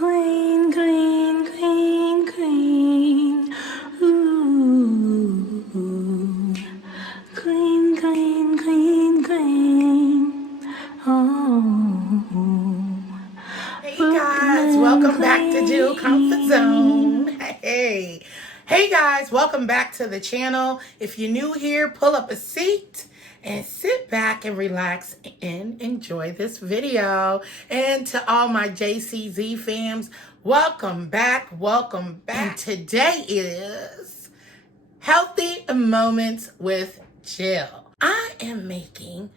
Green, green, green, green. Ooh. Green, green, green, green. Oh. Hey guys, welcome back to Do Comfort Zone. Hey guys, welcome back to the channel. If you're new here, pull up a seat and sit back and relax and enjoy this video. And to all my JCZ fams, welcome back, welcome back. And today is Healthy Moments with Jill. I am making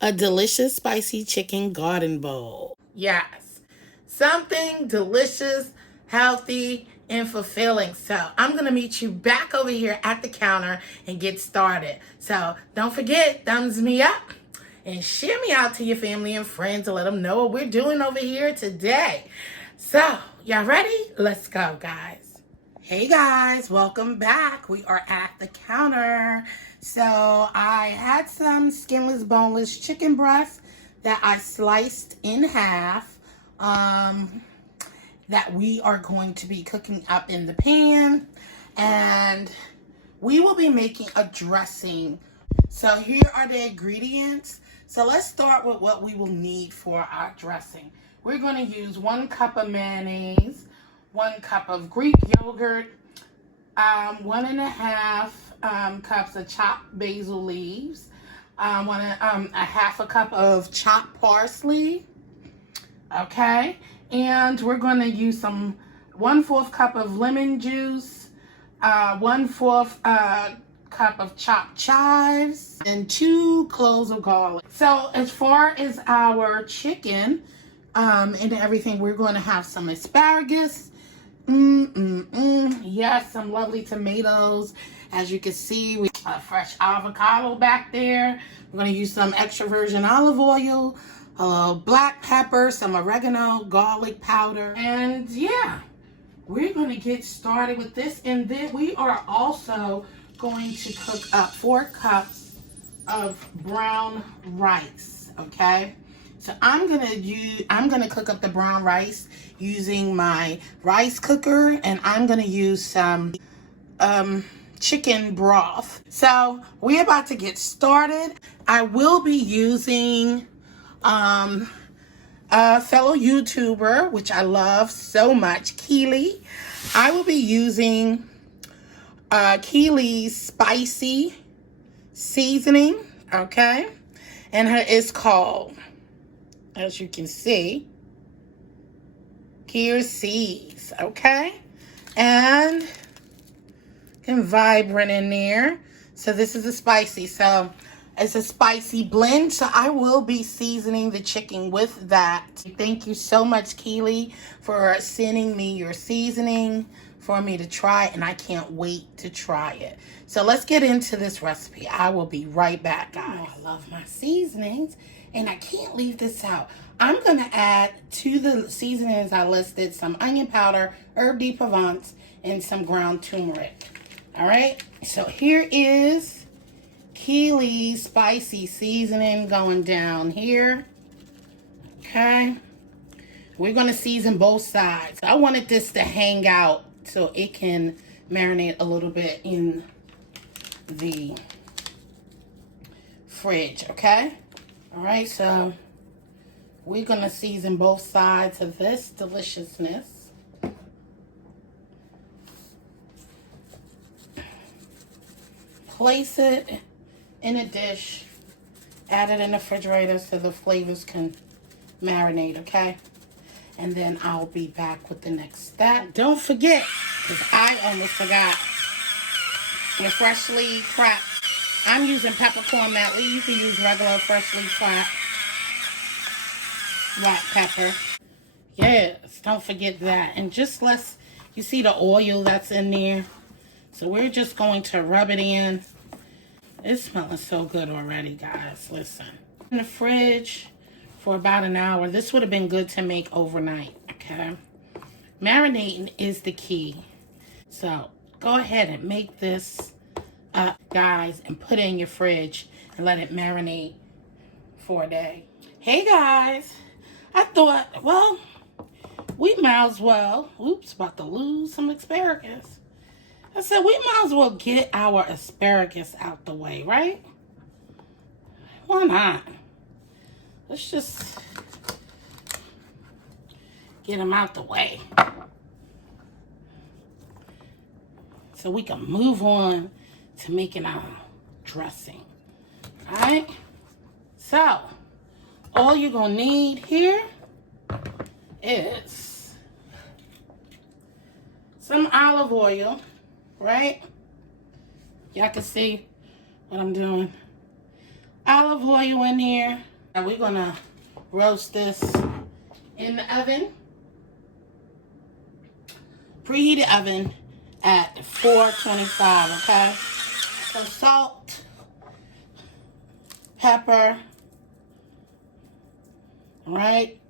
a delicious spicy chicken garden bowl. Yes, something delicious, healthy, and fulfilling. So I'm going to meet you back over here at the counter and get started. So don't forget, thumbs me up and share me out to your family and friends to let them know what we're doing over here today. So y'all ready? Let's go, guys. Hey guys, welcome back. We are at the counter. So I had some skinless, boneless chicken breast that I sliced in half that we are going to be cooking up in the pan. And we will be making a dressing. So here are the ingredients. So let's start with what we will need for our dressing. We're going to use 1 cup of mayonnaise, 1 cup of Greek yogurt, 1.5 cups of chopped basil leaves, a half a cup of chopped parsley. Okay, and we're going to use some 1/4 cup of lemon juice, 1/4 cup of chopped chives, and 2 cloves of garlic. So as far as our chicken and everything, we're going to have some asparagus. Yes, some lovely tomatoes. As you can see, we have a fresh avocado back there. We're going to use some extra virgin olive oil, black pepper, some oregano, garlic powder. And yeah, we're going to get started with this. And then we are also going to cook up 4 cups of brown rice, okay? So I'm gonna cook up the brown rice using my rice cooker, and I'm gonna use some chicken broth. So we're about to get started. I will be using a fellow YouTuber, which I love so much, Keely. I will be using Keely's spicy seasoning, okay? And it's called, as you can see, Keely's Seeds, okay? And vibrant in there. So this is a spicy. So it's a spicy blend. So I will be seasoning the chicken with that. Thank you so much, Keely, for sending me your seasoning for me to try, and I can't wait to try it. So let's get into this recipe. I will be right back, guys. Oh, I love my seasonings, and I can't leave this out. I'm going to add to the seasonings I listed some onion powder, herb de Provence, and some ground turmeric. All right, so here is Keely's spicy seasoning going down here. Okay, we're going to season both sides. I wanted this to hang out so it can marinate a little bit in the fridge, okay? All right, so we're going to season both sides of this deliciousness. Place it in a dish. Add it in the refrigerator so the flavors can marinate, okay? And then I'll be back with the next step. Don't forget, because I almost forgot, the freshly cracked. I'm using peppercorn medley. You can use regular freshly cracked black pepper. Yes, don't forget that. And just you see the oil that's in there. So we're just going to rub it in. It's smelling so good already, guys. Listen. In the fridge for about an hour. This would have been good to make overnight, okay? Marinating is the key. So go ahead and make this up, guys, and put it in your fridge and let it marinate for a day. Hey, guys. I thought, well, we might as well, oops, about to lose some asparagus. I said, we might as well get our asparagus out the way, right? Why not? Let's just get them out the way so we can move on to making our dressing. All right? So, all you're going to need here is some olive oil, right? Y'all can see what I'm doing. Olive oil in here. And we're going to roast this in the oven. Preheated oven at 425, okay? So salt, pepper, right?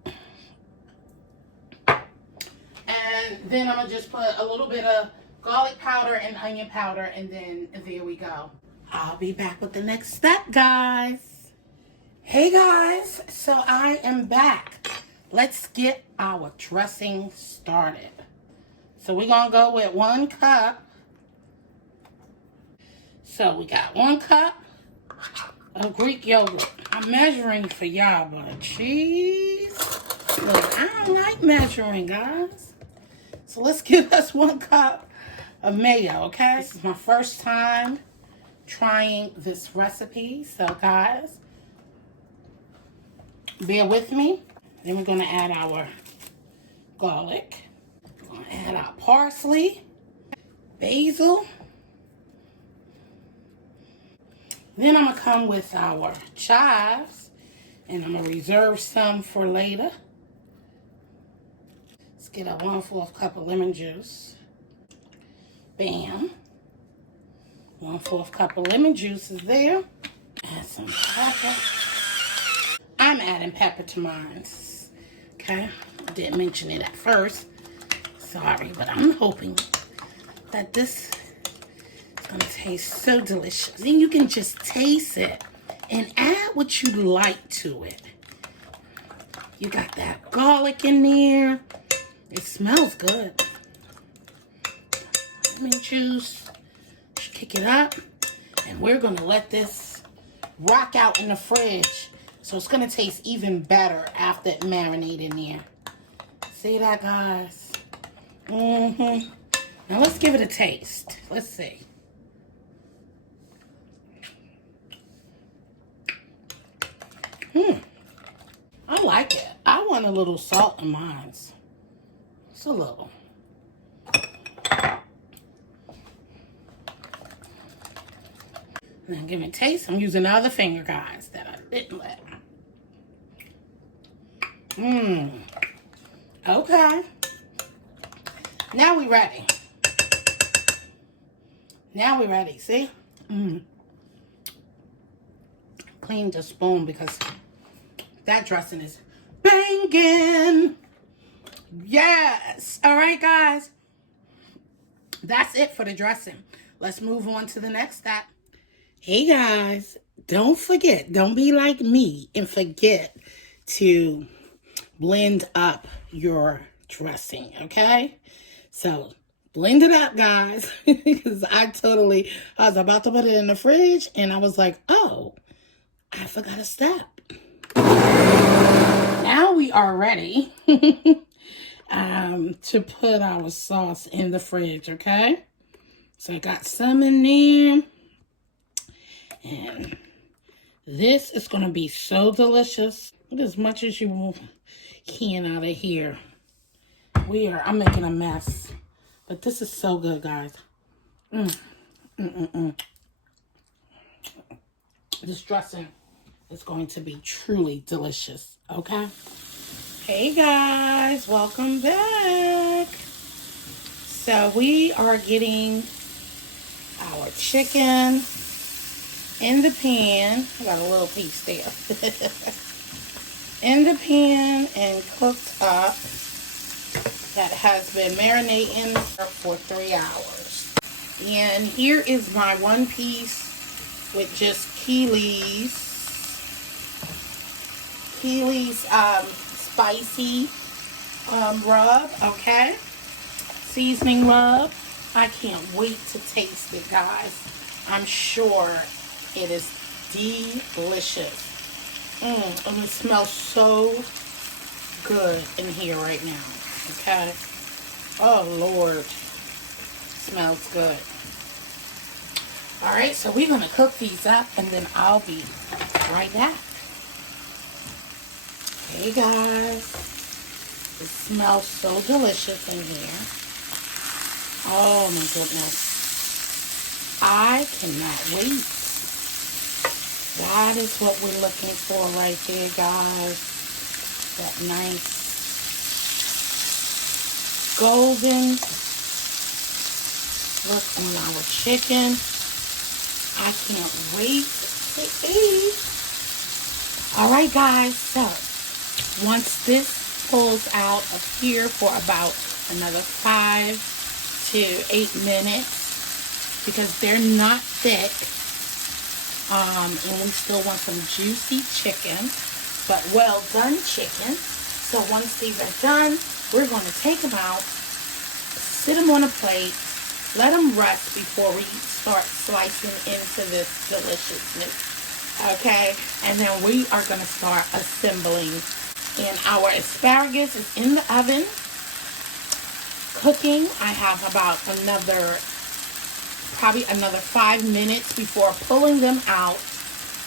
And then I'm going to just put a little bit of garlic powder and onion powder, and then there we go. I'll be back with the next step, guys. Hey, guys. So I am back. Let's get our dressing started. So we're going to go with 1 cup. So we got 1 cup of Greek yogurt. I'm measuring for y'all, but jeez. Look, I don't like measuring, guys. So let's give us 1 cup of mayo, okay? This is my first time trying this recipe. So, guys, bear with me. Then we're going to add our garlic. We're going to add our parsley, basil. Then I'm going to come with our chives, and I'm going to reserve some for later. Let's get a 1/4 cup of lemon juice. Bam. 1/4 cup of lemon juice is there. Add some pepper. I'm adding pepper to mine. Okay? I didn't mention it at first. Sorry, but I'm hoping that this is going to taste so delicious. Then you can just taste it and add what you like to it. You got that garlic in there. It smells good. Lemon juice. Kick it up. And we're going to let this rock out in the fridge. So it's going to taste even better after it marinated in there. See that, guys? Mm-hmm. Now let's give it a taste. Let's see. I like it. I want a little salt in mine. Just a little. Now give me a taste. I'm using the other finger, guys, that I didn't let. Okay. Now we ready. Now we ready. See? Clean the spoon because that dressing is banging. Yes. All right, guys. That's it for the dressing. Let's move on to the next step. Hey, guys. Don't forget. Don't be like me and forget to blend up your dressing, okay? So, blend it up, guys. Because I was about to put it in the fridge, and I was like, oh, I forgot a step. Now we are ready to put our sauce in the fridge, okay? So I got some in there. And this is going to be so delicious. Get as much as you can out of here. I'm making a mess. But this is so good, guys. This dressing is going to be truly delicious. Okay? Hey, guys. Welcome back. So we are getting our chicken in the pan. I got a little piece there. In the pan and cooked up. That has been marinating for 3 hours. And here is my 1 piece with just Keely's spicy rub, okay? Seasoning rub. I can't wait to taste it, guys. I'm sure it is delicious. And it smells so good in here right now, okay? Oh, Lord. Smells good. All right, so we're going to cook these up, and then I'll be right back. Hey, guys. It smells so delicious in here. Oh, my goodness. I cannot wait. That is what we're looking for right there, guys. That nice golden look on our chicken. I can't wait to eat. All right, guys. So, once this pulls out of here for about another 5 to 8 minutes, because they're not thick, and we still want some juicy chicken, but well done chicken. So once these are done, we're going to take them out, sit them on a plate, let them rest before we start slicing into this deliciousness. Okay, and then we are going to start assembling. And our asparagus is in the oven cooking. I have about probably another 5 minutes before pulling them out.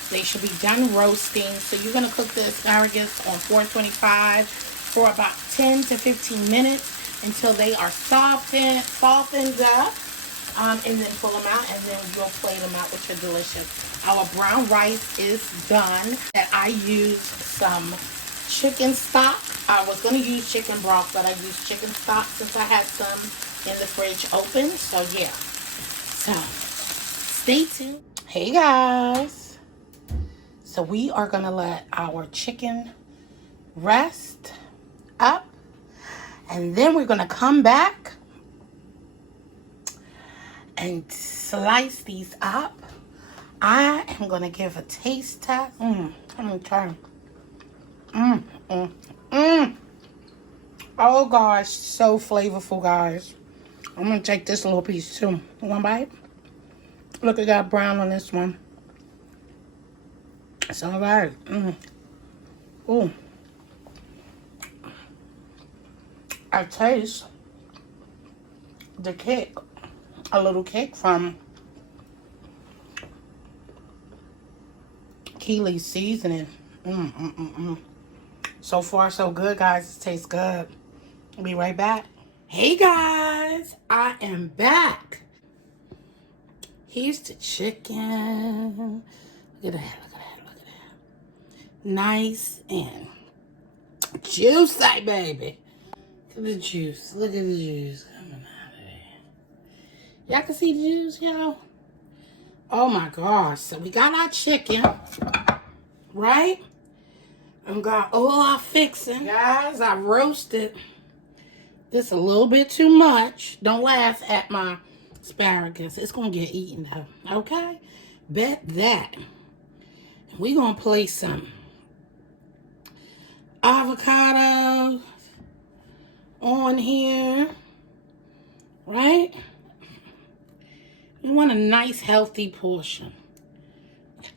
They should be done roasting. So you're going to cook the asparagus on 425 for about 10 to 15 minutes until they are softened up. And then pull them out, and then you'll plate them out with your delicious. Our brown rice is done. And I used some chicken stock. I was going to use chicken broth, but I used chicken stock since I had some in the fridge open. So yeah. So stay tuned. Hey guys. So we are going to let our chicken rest up, and then we're going to come back and slice these up. I am going to give a taste test. Let me try. Oh gosh, so flavorful, guys. I'm going to take this little piece too. One bite. Look, it got brown on this one. It's all right. Ooh. I taste the kick. A little kick from Keely's seasoning. So far, so good, guys. It tastes good. I'll be right back. Hey, guys. I am back. Here's the chicken. Look at that. Look at that. Look at that. Nice and juicy, baby. Look at the juice. Look at the juice. Coming out of there. Y'all can see the juice, y'all? Oh, my gosh. So we got our chicken, right? And got all our fixing. Guys, I roasted this a little bit too much. Don't laugh at my asparagus. It's going to get eaten though. Okay? Bet that. We're going to place some avocado on here. Right? We want a nice healthy portion.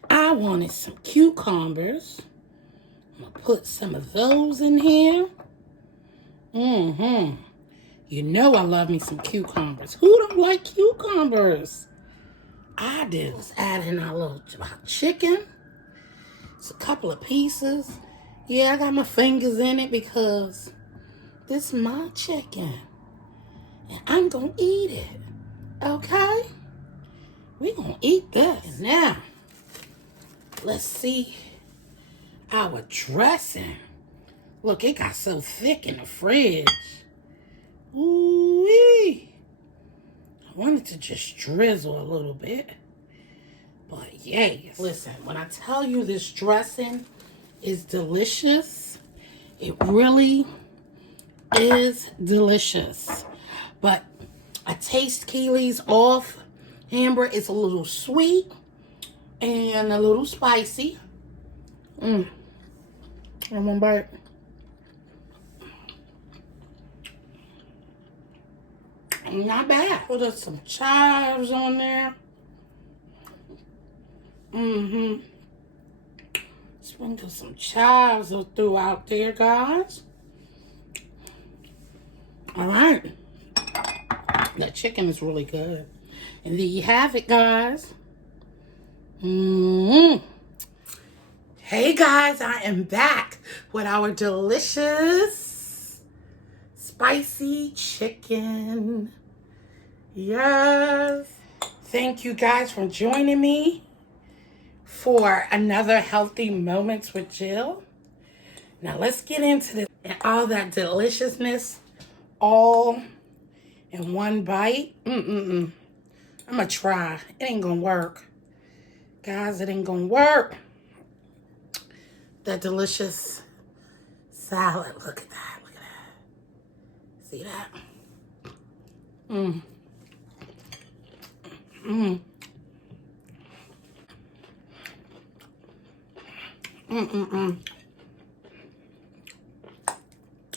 I wanted some cucumbers. I'm going to put some of those in here. You know I love me some cucumbers. Who don't like cucumbers? I do. Let's add in our little chicken. It's a couple of pieces. Yeah, I got my fingers in it because this is my chicken. And I'm going to eat it. Okay? We're going to eat this. And now, let's see our dressing. Look, it got so thick in the fridge. Ooh-wee. I wanted to just drizzle a little bit. But yes. Listen, when I tell you this dressing is delicious, it really is delicious. But I taste Keely's off hamburger. It's a little sweet and a little spicy. And one bite. Not bad. Put us some chives on there. Sprinkle some chives throughout there, guys. All right. That chicken is really good. And there you have it, guys. Hey, guys, I am back with our delicious spicy chicken. Yes. Thank you guys for joining me for another Healthy Moments with Jill. Now let's get into this and all that deliciousness all in one bite. I'm gonna try. It ain't gonna work. Guys, it ain't gonna work. That delicious salad. Look at that. Look at that. See that?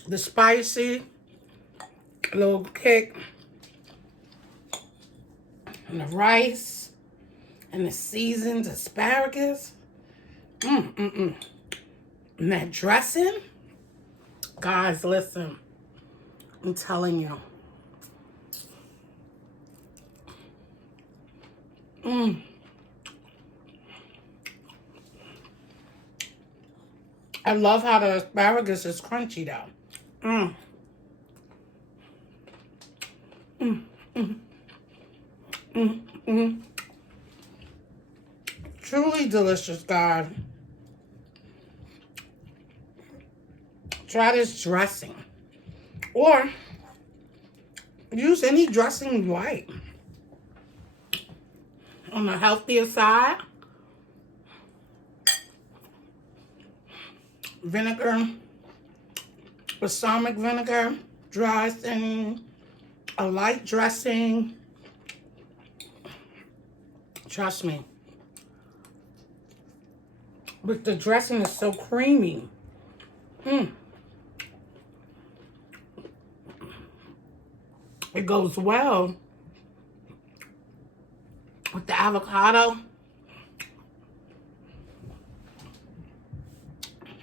The spicy little kick and the rice and the seasoned asparagus. And that dressing. Guys, listen. I'm telling you. I love how the asparagus is crunchy though. Truly delicious, guys. Try this dressing. Or use any dressing you like. On the healthier side, vinegar, balsamic vinegar, dressing, a light dressing. Trust me. But the dressing is so creamy. It goes well with the avocado.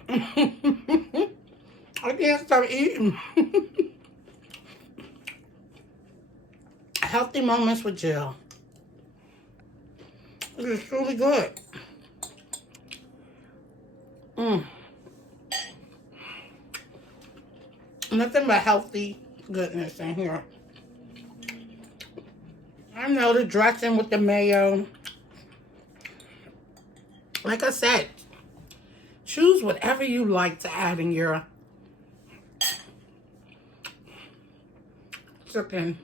I can't stop eating. Healthy Moments with Jill. It is truly good. Nothing but healthy goodness in here. I know the dressing with the mayo. Like I said, choose whatever you like to add in your chicken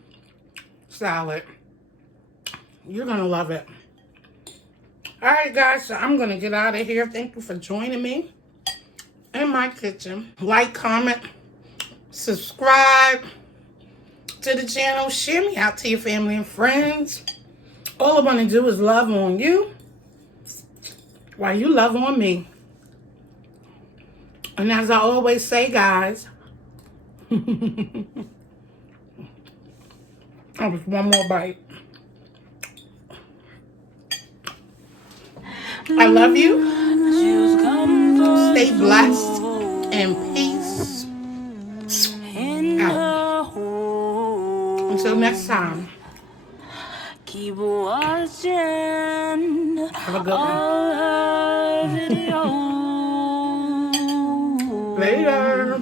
salad. You're going to love it. Alright guys, so I'm going to get out of here. Thank you for joining me in my kitchen. Like, comment, subscribe to the channel. Share me out to your family and friends. All I want to do is love on you while you love on me. And as I always say, guys, that was one more bite. I love you. Stay blessed and peace out. Until next time. Have a good one. Later.